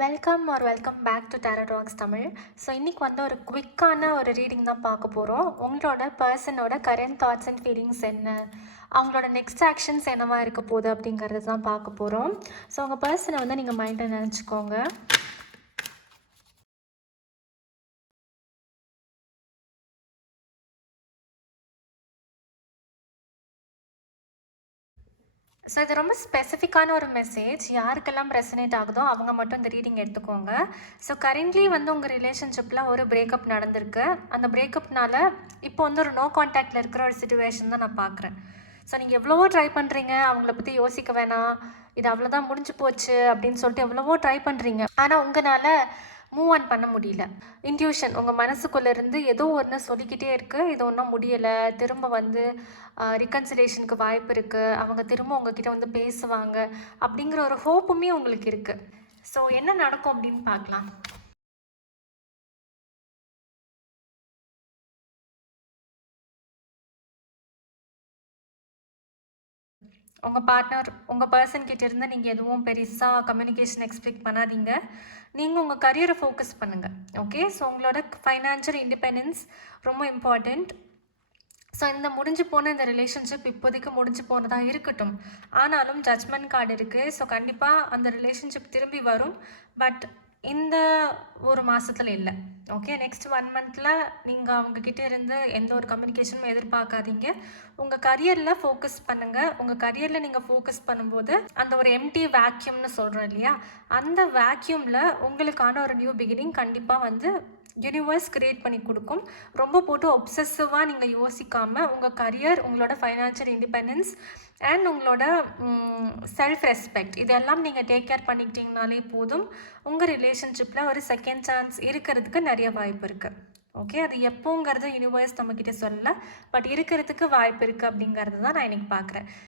Welcome are welcome back to Daredox Tamil so இன்றைக்கி வந்து ஒரு குவிக்கான ஒரு ரீடிங் தான் பார்க்க போகிறோம் உங்களோட பர்சனோட கரண்ட் தாட்ஸ் அண்ட் ஃபீலிங்ஸ் என்ன? அவங்களோட நெக்ஸ்ட் ஆக்ஷன்ஸ் என்னவாக இருக்க போகுது அப்படிங்கிறது தான் பார்க்க போகிறோம் ஸோ உங்கள் பர்சனை வந்து நீங்கள் மைண்டில் நினச்சிக்கோங்க. ஸோ இது ரொம்ப ஸ்பெசிஃபிக்கான ஒரு மெசேஜ் யாருக்கெல்லாம் ரெசனேட் ஆகுதோ அவங்க மட்டும் இந்த ரீடிங் எடுத்துக்கோங்க. ஸோ கரண்ட்லி வந்து உங்கள் ரிலேஷன்ஷிப்பில் ஒரு பிரேக்கப் நடந்திருக்கு. அந்த பிரேக்கப்னால இப்போ வந்து ஒரு நோ காண்டாக்டில் இருக்கிற ஒரு சுச்சுவேஷன் தான் நான் பார்க்குறேன். ஸோ நீங்கள் எவ்வளவோ ட்ரை பண்ணுறீங்க அவங்கள பற்றி யோசிக்க வேணாம். இது அவ்வளோதான் முடிஞ்சு போச்சு அப்படின்னு சொல்லிட்டு எவ்வளவோ ட்ரை பண்ணுறீங்க ஆனால் உங்களால் மூவ் ஆன் பண்ண முடியல. இன்ட்யூஷன் உங்கள் மனசுக்குள்ளேருந்து ஏதோ ஒன்று சொல்லிக்கிட்டே இருக்குது இது ஒன்றும் முடியலை. திரும்ப வந்து ரிகன்சிலேஷனுக்கு வாய்ப்பு இருக்குது அவங்க திரும்ப உங்ககிட்ட வந்து பேசுவாங்க. அப்படிங்கிற ஒரு ஹோப்புமே உங்களுக்கு இருக்குது ஸோ என்ன நடக்கும் அப்படின்னு பார்க்கலாம். உங்கள் பார்ட்னர் உங்கள் பர்சன் கிட்ட இருந்து நீங்கள் எதுவும் பெருசாக கம்யூனிகேஷன் எக்ஸ்பெக்ட் பண்ணாதீங்க. நீங்கள் உங்கள் கரியரை ஃபோக்கஸ் பண்ணுங்கள் ஓகே ஸோ உங்களோட ஃபைனான்ஷியல் இண்டிபெண்டன்ஸ் ரொம்ப இம்பார்ட்டண்ட் ஸோ இந்த முடிஞ்சு போன இந்த ரிலேஷன்ஷிப் இப்போதைக்கு முடிஞ்சு போனதாக இருக்கட்டும். ஆனாலும் ஜட்மெண்ட் கார்டு இருக்குது ஸோ கண்டிப்பாக அந்த ரிலேஷன்ஷிப் திரும்பி வரும். பட் இந்த ஒரு மாதத்தில் இல்லை. ஓகே நெக்ஸ்ட் ஒன் மந்தில் நீங்கள் அவங்கக்கிட்ட இருந்து எந்த ஒரு கம்யூனிகேஷனும் எதிர்பார்க்காதீங்க. உங்கள் கரியரில் ஃபோக்கஸ் பண்ணுங்கள் உங்கள் கரியரில் நீங்கள் ஃபோக்கஸ் பண்ணும்போது அந்த ஒரு எம்டி வேக்யூம்னு சொல்கிறோம் இல்லையா? அந்த வேக்யூமில் உங்களுக்கான ஒரு நியூ பிகினிங் கண்டிப்பாக வந்து யூனிவர்ஸ் கிரியேட் பண்ணி கொடுக்கும். ரொம்ப போட்டு ஒப்சஸிவாக நீங்கள் யோசிக்காமல் உங்கள் கரியர் உங்களோட ஃபைனான்ஷியல் இண்டிபெண்டன்ஸ் அண்ட் உங்களோட செல்ஃப் ரெஸ்பெக்ட் இதெல்லாம் நீங்கள் டேக் கேர் பண்ணிக்கிட்டீங்கனாலே போதும். உங்கள் ரிலேஷன்ஷிப்பில் ஒரு செகண்ட் சான்ஸ் இருக்கிறதுக்கு நிறைய வாய்ப்பு இருக்குது ஓகே அது எப்போங்கிறத யூனிவர்ஸ் நம்மக்கிட்ட சொல்லலை. பட் இருக்கிறதுக்கு வாய்ப்பு இருக்குது அப்படிங்கிறது தான் நான் இன்றைக்கி பார்க்குறேன்